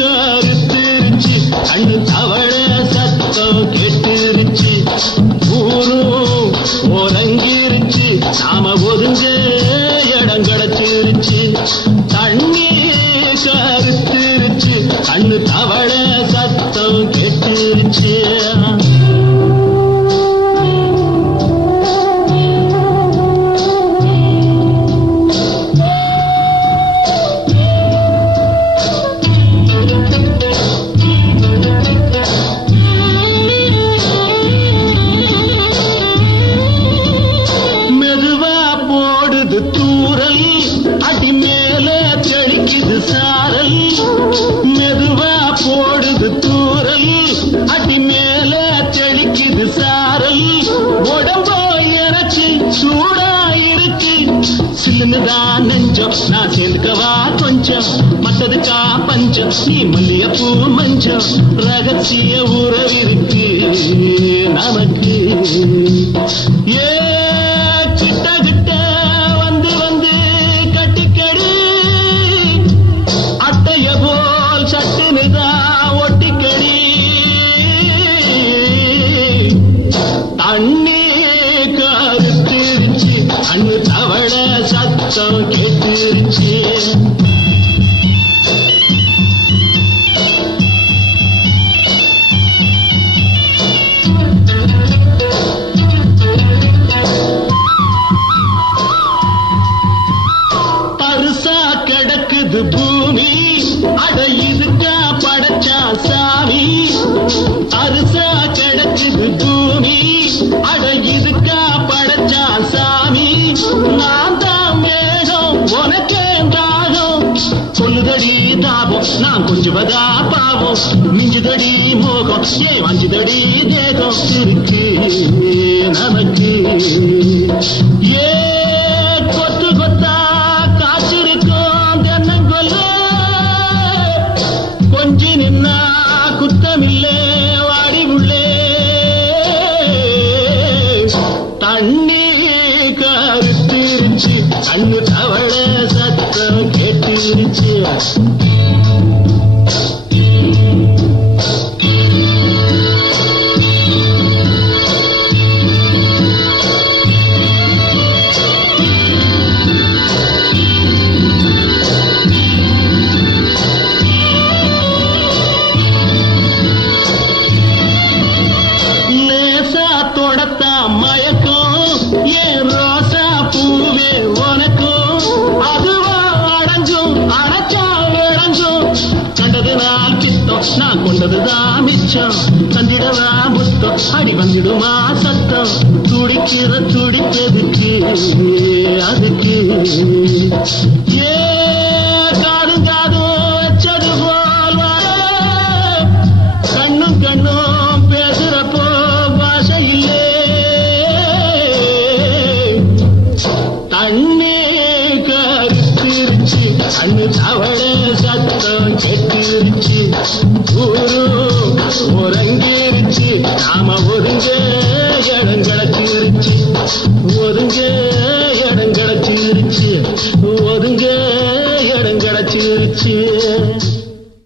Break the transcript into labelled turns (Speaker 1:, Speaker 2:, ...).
Speaker 1: Car Trichy அண்ணு தவழ சத்தம் கேட்டுருச்சு. அடி மேல தெளிக்குது சாரல். மெதுவா போடுது தூரல். அடி மேல தெளிக்குது சாரல். உடம்போ இறச்சி சூடா இருக்கு சில்லுன்னுதான் நெஞ்சம். நான் சேர்ந்துக்கவா கொஞ்சம். மத்ததுக்கா பஞ்சம். நீ மல்லியப்பூ மஞ்சம். ரகசிய உறவிருக்கு நமக்கு. ஏ போல் சட்டுனுதான் ஒட்டிக்கடி. தண்ணி கருத்திருச்சு அண்ணு தவள சத்தம் கேட்டுருச்சு. நான் கொஞ்சுவதா பாவம் மிஞ்சுதடி மோகம் ஏ வஞ்சுதடி தேகம் இருக்கு நமக்கு. ஏ கொத்து கொத்தா காத்திருக்கும் தென்னங்கொல்ல. கொஞ்சி நின்னா குத்தமில்லே வாடி உள்ளே. தண்ணி கருத்திருச்சு கண்ணு தவள சத்தம் கேட்டுருச்சு. கித்தம் மிச்சம். தந்திடவா புத்தம். அடி வந்துடுமா சத்தம். துடிக்கிற துடிப்பதுக்கு அதுக்கு. ஒருங்கே